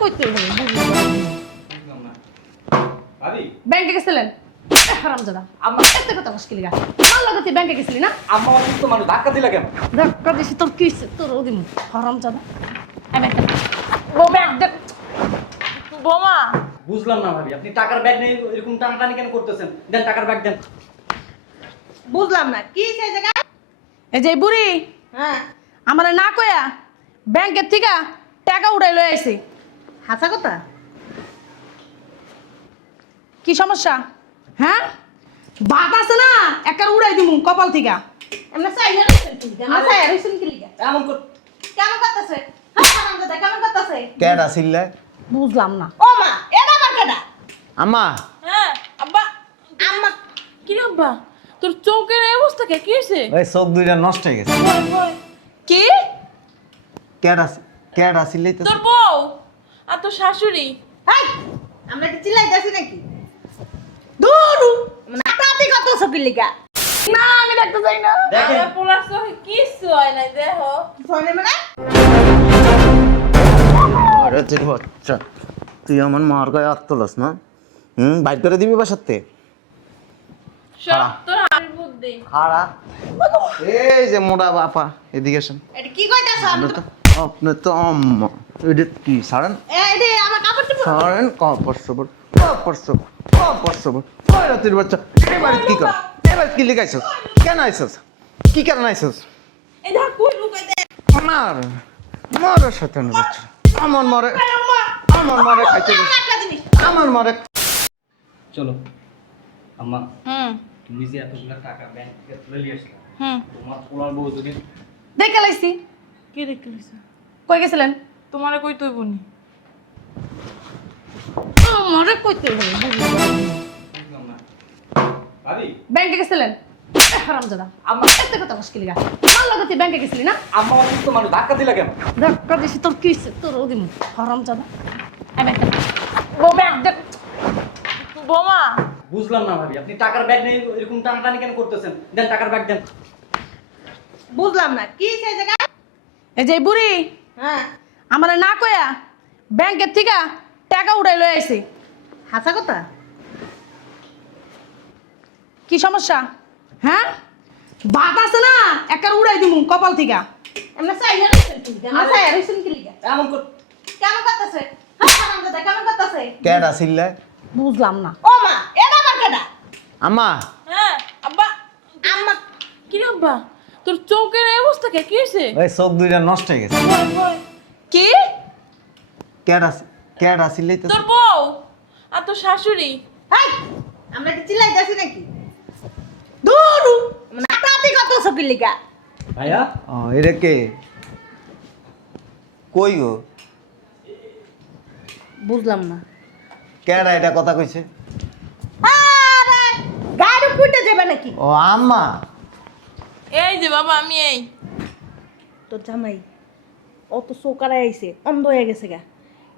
কইতে ভাবি ব্যাংকে গেছিলেন হারামজাদা আম্মা এত কথা মুশকিল গা মাল লাগাতে ব্যাংকে গেছিলি না আম্মা অসুস্থ মানুষ ধাক্কা দিলা কেন? ধাক্কা দিছি তোর কি হইছে? তোর ওদিন হারামজাদা আমি ও ব্যাগ দেখ বোমা বুঝলাম না ভাবি, আপনি টাকার ব্যাগ নেই এরকম টানাটানি কেন করতেছেন? দেন টাকার ব্যাগ দেন। বুঝলাম না কি সেই জায়গা। এই যে বুড়ি হ্যাঁ আমার না কয়া ব্যাংকের থেকে টাকা উড়াই লই আইছে। হাসা কথা। কি সমস্যা? হ্যাঁ ভাত আছে না একার উড়াই দিমু কপাল থেকে। এমন সাইয়া রইছেন কি? আমার সাইয়া রইছেন কি লিগা? এমন কর কেমন করতেছে? হ্যাঁ হারামজাদা কেমন করতেছে? কেডা ছিল্লা? বুঝলাম না। ও মা এটা আমার কেডা? আম্মা হ্যাঁ আব্বা আম্মা কি রে আব্বা তোর চোখের এই অবস্থা কে কি হয়েছে ওই চোখ দুইটা নষ্ট হয়ে গেছে। কি কেডা ছিল্লাই তো? তোর বউ আর তোর শাশুড়ি হাই আমরা কি চিল্লাইতাছি নাকি? দূর মানে আপনি করতেছ কি লিগা? না আমি দেখতে চাই না। দেখেন আরে পোলার চোখে কিচ্ছু হয় নাই দেখো ফোনে মানে আরে তোর বাচ্চা, তুই আমার মার গায়ে হাত তোলাস না? বাইর করে দিবি বাসাতে? সব তোর হাড়ির বুদ্ধি খাড়া এই যে মোড়া বাপা এদিকে আসেন। এটা কি কইতাছ? আপনি তো আম্মা এটা কি ছাড়েন এই রে আমার কাপড় চোপড় ছাড়েন কাপড় সবর ওই রাতের বাচ্চা এবার কি কর? এবার কি লিখাইছস? কেন আইছস? কি কারণ আইছস? এই দেখ কই লুকাই দে আমার মারের সাথে বাচ্চা আমার মারে খাইতে দে। একটা জিনিস আমার মারে চলো আম্মা, হুম তুমি যে এতগুলো টাকা ব্যাংক থেকে তুলে নিয়ে আসলে হুম তোমার পোলার বউ যদি দেখে লাইছি। কি দেখতে লইছে কই গেছিলেন? তোমারে কই তুই বনি আমারে কইতে বুঝলাম না ভাবি ব্যাংকে গেছিলেন হারামজাদা আম্মা এত কথা মুশকিল গা মাল লাগাতে ব্যাংকে গেছিলি না আম্মা অসুস্থ মানুষ ধাক্কা দিলা কেন? ধাক্কা দিছি তোর কি হইছে? তোর ওদিন হারামজাদা আমি ও ব্যাগ দেখ বোমা বুঝলাম না ভাবি, আপনি টাকার ব্যাগ নেই এরকম টানাটানি কেন করতেছেন? দেন টাকার ব্যাগ দেন। বুঝলাম না কি সেই জায়গা। এই যে বুড়ি হ্যাঁ আমার না কয়া ব্যাংকের থেকে টাকা উড়াই লই আইছে। হাসা কথা। কি সমস্যা? হ্যাঁ ভাত আছে না একার উড়াই দিমু কপাল থেকে। এমন সাইয়া রইছেন কি? আমার সাইয়া রইছেন কি লিগা? এমন কর কেমন করতেছে? হ্যাঁ হারামজাদা কেমন করতেছে? কেডা ছিল্লা? বুঝলাম না। ও মা এটা আমার কেডা? আম্মা হ্যাঁ আব্বা আম্মা কি রে আব্বা তোর চোখের এই অবস্থা কে কি হয়েছে ওই চোখ দুইটা নষ্ট হয়ে গেছে। কি কেডা ছিল্লাই তো? তোর বউ আর তোর শাশুড়ি হাই আমরা কি চিল্লাইতাছি নাকি? দূর মানে আপনি করতেছ কি লিগা? ভাইয়া ও এটা কে? কই গো? বুঝলাম না। কেডা এটা কথা কইছে? আরে গাড়ি ফুটে যাবে নাকি? ও আম্মা এই যে বাবা আমি এই তোর জামাই ও তো সোকারায় আইছে অন্ধ হয়ে গেছে গা।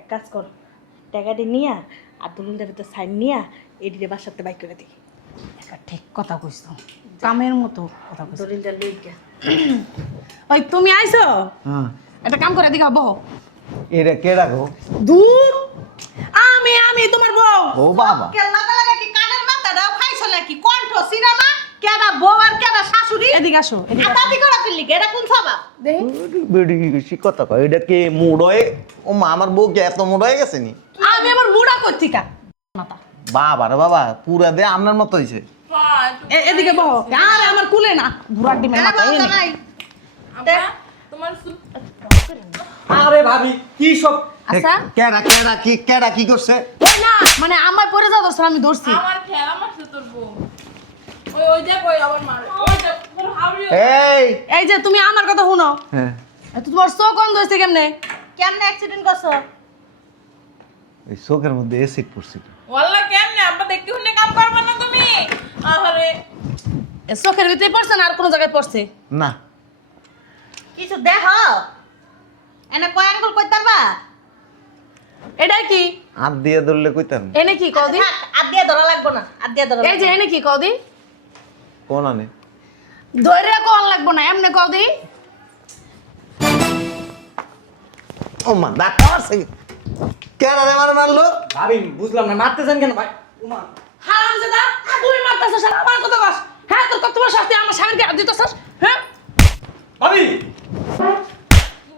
এক কাজ কর টাকাটি নিয়া আর দলিলটার ভিতরে সাইন নিয়া এদিকে বাসাতে বাইক করে দিই। একটা ঠিক কথা কইছ কামের মতো কথা কইছ। দলিলটা লই গা। ওই তুমি আইছো হ্যাঁ একটা কাম করে দিঘা বহ। এটা কেডা গো? দূর আমি তোমার বউ। ও বাবা কে লাগা লাগা কি কানের মাথাটা খাইছ নাকি? কণ্ঠ সিনেমা কেডা বউ আর কেডা শাশুড়ি? এদিকে আসো এদিকে আসো। আতাতি করা কি লিগা? এটা কোন স্বভাব? দেখি বেড়ি বেশি কথা কয়। এটা কে মুড হয়ে? ও মা আমার বউ কি এত মুড হয়ে গেছে নি? আমি আমার মুড়া করছিকা মাথা বাবা রে বাবা পুরা দে আপনার মতো হইছে। হ্যাঁ, একটু এদিকে বহ। আরে আমার কুলে না বুড়ার ডিমের মাথা এই নে। জামাই আব্বা, তোমার আরে ভাবি কি সব? আচ্ছা কেডা কি করছে? ওই না মানে আমার পরে যাও দোস্ত আমি ধরছি। আমার খেলা মারছে তোর বউ ওই দেখ ওই আবার মারে ওই দেখ তোর হাওড়ি এই এই যে তুমি আমার কথা শুনো। হ্যাঁ তোমার চোখ অন্ধ হয়েছে কেমনে? কেমনে অ্যাক্সিডেন্ট করছো? এই চোখের মধ্যে এসিড পড়ছিল। ওয়াল্লাহ কেমনে আব্বা দেখতে শুনে কাম করবে না তুমি আরে এ চোখের ভিতরে পড়ছে না আর কোনো জায়গায় পড়ছে? না কিছু দেখ এনে কয় আঙ্গুল কই তারবা? এটাই কি? হাত দিয়ে ধরলে কইতাম এনে কি কদি? আর দিয়ে ধরা লাগবো না, আর দিয়ে ধরা এই যে এনে কি কদি? কোন আনে? ধরে কোন লাগবো না এমনে কদি? ও মা ডাক্তার আছে। কেন রে মারলো? ভাবি বুঝলাম না, মারতেছেন কেন ভাই? উমা হারামজাদা, তুই মারতাছস আর আমার কথা কস? হ্যাঁ, তোর কত বড় শাস্তি আমার স্বামীকে হাত দিতেছস? হ্যাঁ? ভাবি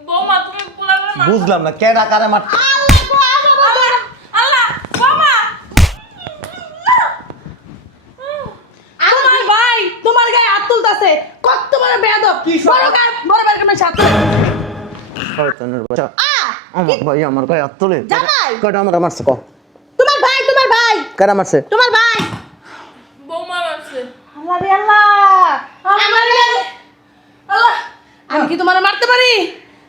বৌমা তুমি পোলা করে মার। বুঝলাম না কেডা কারে মার। আল্লাহ বৌমা তোমার ভাই তোমার গায়ে হাত তুলতাছে, কত বড় বেয়াদব! বড় ভাইয়ের কাছে হাত তুলে। শয়তানের বাচ্চা। আমার ভাই আমার গায়ে হাত তোলে। জামাই! কেডা আমার মারছে ক? তোমার ভাই কেডা মারছে? তোমার ভাই। বৌমা মারছে। আল্লাহ রে আল্লাহ, আল্লাহ, আমি কি তোমারে মারতে পারি?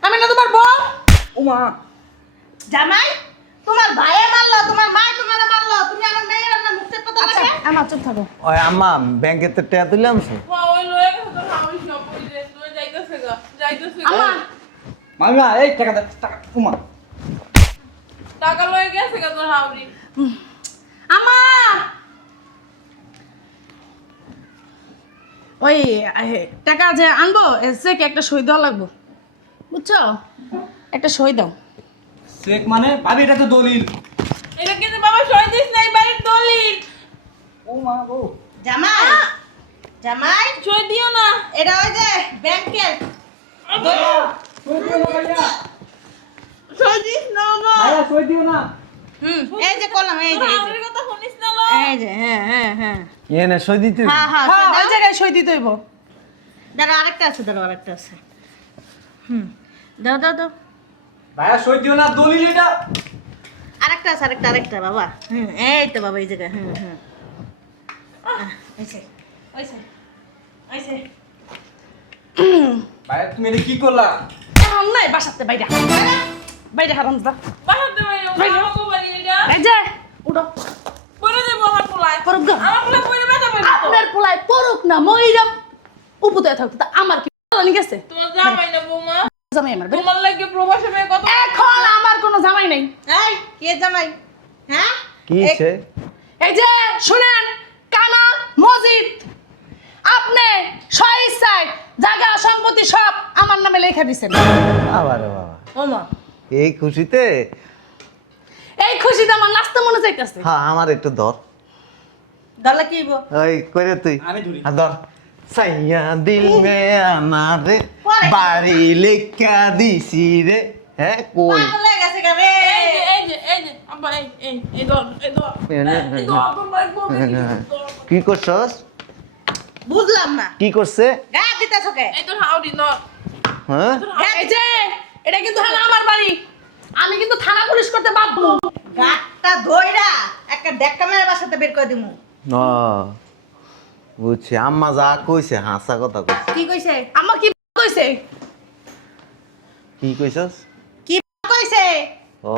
আমি না তোমার বউ? উমা জামাই তোমার ভাইয়ে মারলো, তোমার মা তোমারে মারলো, তুমি আমার মেয়ের না মুখে কথা আচ্ছা, বলে। আমার চুপ থাকো। ওই আম্মা ব্যাংকে তো টাকা দিলাম সে। ওই লয়ে গেছে তোর হাউস না পড়ে তুই যাইতেছে গা যাইতেছে গা। আম্মা, মামিমা এই টাকা দে, টাকা। উমা টাকা লয়ে গেছে গা তোর হাউরি। আম্মা, ওই টাকা যে আনবো চেক একটা সই দেওয়া লাগবো, বুঝছো? একটা সই দাও। চেক মানে ভাবি এটা তো দলিল। এটা কিন্তু বাবা সই দিস নাই বাড়ির দলিল। উমা ও জামাই জামাই সই দিও না। এটা ওই যে ব্যাংকের সই দিস না না। ভাইয়া সই দিও না। এই যে কলম, এই যে হাউরির কথা শুনিস না লো। এই যে হ্যাঁ হ্যাঁ হ্যাঁ এনে সই দিতে। হ্যাঁ হ্যাঁ হ্যাঁ, ওই জায়গায় সই দিতে হইব। দাঁড়া আরেকটা আছে, দাঁড়া আরেকটা আছে। দাও দাও দাও, ভাইয়া সই দিও না, দলিল এটা। আরেকটা আছে, আরেকটা বাবা। এই তো বাবা এই জায়গায়। ওইছে ওইছে ওইছে। ভাইয়া তুমি এটা কি করলা? এখন নাই বাসাতে বাইরে বাইরে হারামজাদা। বাসাতে বাইরে আমাকে বাড়ি এটা। এই যে উঠো, পরে দেবো আমার পোলায়। পড়ুক গা। আমার পোলায় পরে ব্যথা পাইবে তো। আপনার পোলায় পড়ুক না মইরা উপতে থাকতো, তা আমার কি জানি গেছে? তোমার জামাই না বৌমা। জামাই আমার বের। তোমার লাগে প্রবাসে মেয়ে কত এখন আমার কোনো জামাই নেই। এই কে জামাই? হ্যাঁ কি সে? এই যে শুনেন, কানা মসজিদ, আপনি স্বইচ্ছায় জায়গা সম্পত্তি সব আমার নামে লেখা দিছেন। আবারে বাবা। ওমা এই খুশিতে এই খুশিতে আমার নাচতে মনে চাইতেছে। হ্যাঁ আমার একটু ধর। দলে কি হইব? ওই কইরে তুই। আমি ধরি। হ্যাঁ ধর। সাইয়া দিল মে আমারে পরে। বাড়ি লেখা দিছি রে। হ্যাঁ কই? পাগল হয়ে গেছে গা রে। এই যে আব্বা এই ধর এই ধর এই ধর তোমার বউ কি করছস? বুঝলাম না, কি করছে? গা দিতেছ কে? এই তোর হাউরি ধর হ্যাঁ এই যে এটা কিন্তু হলো আমার বাড়ি, আমি কিন্তু থানা পুলিশ করতে বাধ্য। গাটটা ধইরা একটা ডেক্কা মেরে বাসাতে বের করে দিমু। না বুঝছি আম্মা যা কইছে হাসা কথা কইছে। কি কইছে? আমার কি কইছে? কি কইছস? কি কইছে? ও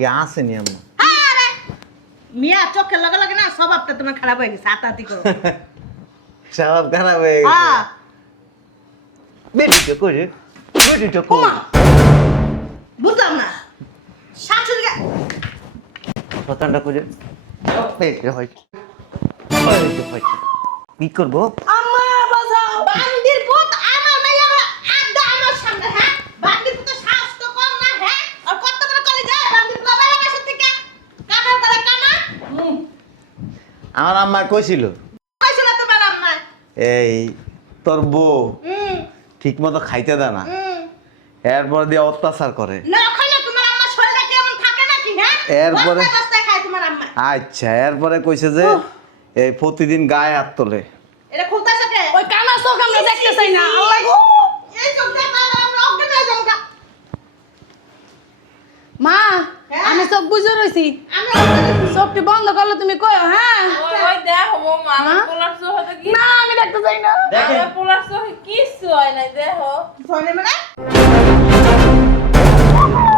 কে আসেনি আম্মা। আরে মিয়া চোখের লগে লগে না স্বভাবটা তোমার খারাপ হয়ে গেছে, আতাতি করো। সব খারাপ হয়ে গেছে। হ্যাঁ বেটিটা কই রে? বেটিটা কই? বুঝলাম না, শাশুড়ি শতানটা কই রে? বেটিটা হয়। বেটিটা হয়। কি করব? আম্মা বাঁচাও। বান্দির পুত আমার মাইয়া আড্ডা আমার সামনে। হ্যাঁ বান্দির পুত সাহস তো কম না। হ্যাঁ আর কত বড় কলি যায় বান্দির পুত বাইরে বাসা থেকে কানার করে কানা আমার আম্মা কইছিল কইছিল তোমার আম্মা। এই তোর বউ ঠিক মতো খাইতে দেয় না, এরপর দিয়ে অত্যাচার করে। না খাইলে তোমার আম্মা শরীরে কেমন থাকে নাকি? হ্যাঁ এরপরে বস্তায় বস্তায় খায় তোমার আম্মা। আচ্ছা এরপরে কইছে যে এই প্রতিদিন গায়ে হাত তোলে। এটা খুলতাছে কে? ওই কানা চোখ আমরা দেখতে চাই না। আল্লাহ গো। এই চোখ দেখলে আমরা অজ্ঞান হয়ে যাবো গা। মা, হ্যাঁ? আমি চোখ বুঝে রইছি, আমি অজ্ঞান হয়ে যাবো। চোখটি বন্ধ করলে তুমি কয়ো। হ্যাঁ ওই দেখো বৌমা আমার হ্যাঁ? পোলার চোখে কি না, আমি দেখতে চাই না। দেখেন আমার পোলার চোখে কিচ্ছু হয় নাই দেখো শোনে মানে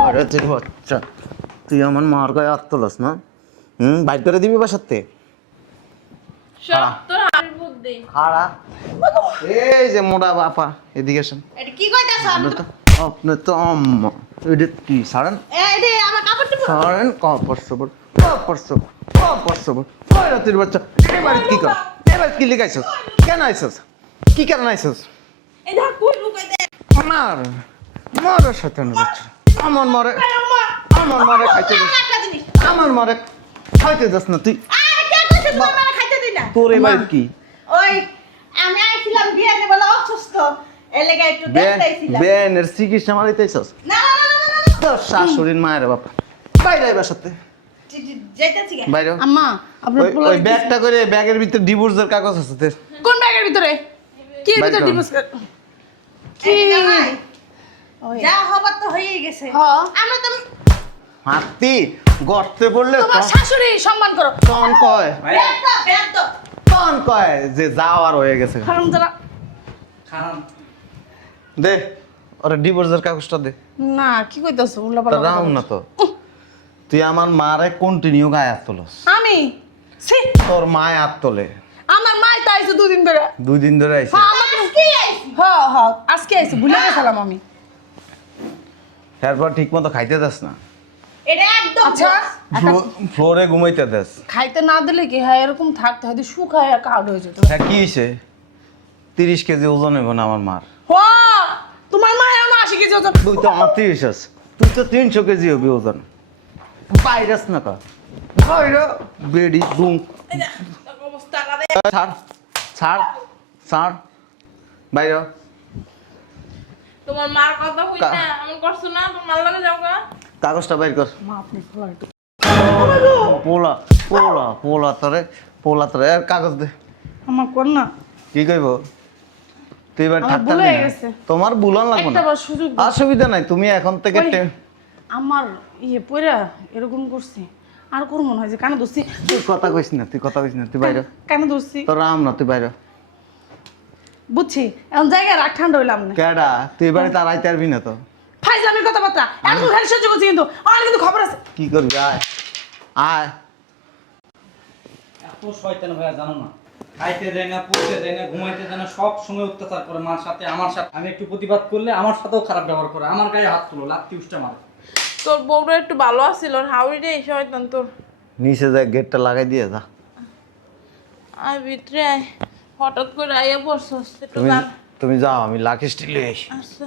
আরে তুই বাচ্চা, তুই আমার মার গায়ে হাত তোলাস না? বাইর করে দিবি বাসাতে? সব তোর হাড়ি বুদ্ধি খাড়া এই যে মোটা বাপা এদিকে আসেন। এটা কি কইতাছ? আপনি তো আম্মা এটা কি ছাড়েন এই রে আমার কাপড় টিপু। ছাড়েন কাপড় সবর ওই রাতের বাচ্চা এবার কি কর? এবার কি লিখাইছস? কেন আইছস? কি কারণ আইছস? এই দেখ কই লুকাই দে আমার মারের সাথে বাচ্চা আমার মারে খাইতে দাস। আমার একটা জিনিস আমার মারে খাইতে দাস না তুই। আরে কে কইছে তুমি আমার খাইতে দিই না তোর এবার কি ওই আমি আইছিলাম বিয়ে নে বলে অসুস্থ এর লাগি একটু দেখতে আইছিলাম বেনের চিকিৎসা মারাইতেছস? না না না না, না, না, তোর শাশুড়ির মায়ের বাপ বাইরে এবার সাথে যাইতাছি গা। বাইরে আম্মা আপনার ওই ব্যাগটা করে ব্যাগের ভিতরে ডিভোর্সের কাগজ আছে তোর। কোন ব্যাগের ভিতরে কি বাইর ভিতরে কর। ডিভোর্স কি এই জামাই, ওই। যা হবার তো হয়েই গেছে হ্যাঁ। আমরা তো হাতি গর্তে পড়লে তোমার শাশুড়ি সম্মান করো তখন কয় ব্যাগ দাও তখন কয় যে যাওয়ার হয়ে গেছে। কারণ যারা খারাপ দে ওরে ডিভোর্সের কাগজটা দে। না কি কইতাছো উল্লা তা রাম না তো তুই আমার মারে কন্টিনিউ গায়ে হাত তোলস। আমি ছি তোর মায় হাত তোলে আমার মাই তো আইছে দুদিন ধরে 2 দিন ধরে আইছে। হ্যাঁ আমাকে কি আইছি হ্যাঁ হ্যাঁ আজকে আইছে ভুলে গেছিলাম আমি তারপর ঠিক মতো খাইতে দাস না, এটা একদম আচ্ছা ফ্লোরে ঘুমাইতে দাস। খাইতে না দিলে কি হ্যাঁ এরকম থাকতে হয়তো শুকায় কার্ড হয়ে যেত হ্যাঁ কি হয়েছে? 30 কেজি ওজন হইব না আমার মার। হ্যাঁ তোমার মা এমন 80 কেজি ওজন তুই তো 38 আস, তুই তো 300 কেজি হবি ওজন। বাইরাস না কা বাইরে বেডি বুম এই যে, তোর অবস্থা আলাদা। ছাড় ছাড় ছাড় বাইরে। তোমার মার কথা হই না এমন করছো না তোমার মার লাগে যাও গা কাগজটা বাইর কর। মা আপনি খোলা একটু পোলা পোলা পোলা তোরে আর কাগজ দে। আমার কর না কি কইব? তুই এবার আমার থাকতে ভুল পারবি হয়ে না। গেছে। তোমার বুলান লাগবে না, একটা বার সুযোগ দাও। অসুবিধা নাই। তুমি এখন থেকে ওই, আমার পয়রা এরকম করছি আর কোন মনে হয় যে কানে ধরছি তুই কথা কইস না, তুই কথা কইস না, তুই বাইরে। কানে ধরছি তোর রাম না, তুই বাইরে। বুঝছি এখন জায়গায় রাখ ঠান্ডা হইলাম না কেডা তুই এবারে তার আইতে পারবি না তো। ফাইজলামের কথাবার্তা এখন খালি সহ্য করছি কিন্তু আমার কিন্তু খবর আছে কি করবি? আয় আয়। এত শয়তান ভাইয়া জানো না, খাইতে দেয় না, পড়তে দেয় না, ঘুমাইতে দেয় না, সব সময় অত্যাচার করে মার সাথে আমার সাথে। আমি একটু প্রতিবাদ করলে আমার সাথেও খারাপ ব্যবহার করে, আমার গায়ে হাত তুলো, লাত্তি উষ্টা মারে। তোর বউটা একটু ভালো আছিল ওর হাউড়ি রে শয়তান তোর নিচে যা গেটটা লাগাই দিয়ে যা। আয় ভিতরে আয় হঠাৎ করে আইয়া পড়ছস একটু তুমি গান তুমি যাও, আমি লাকি স্টিল আচ্ছা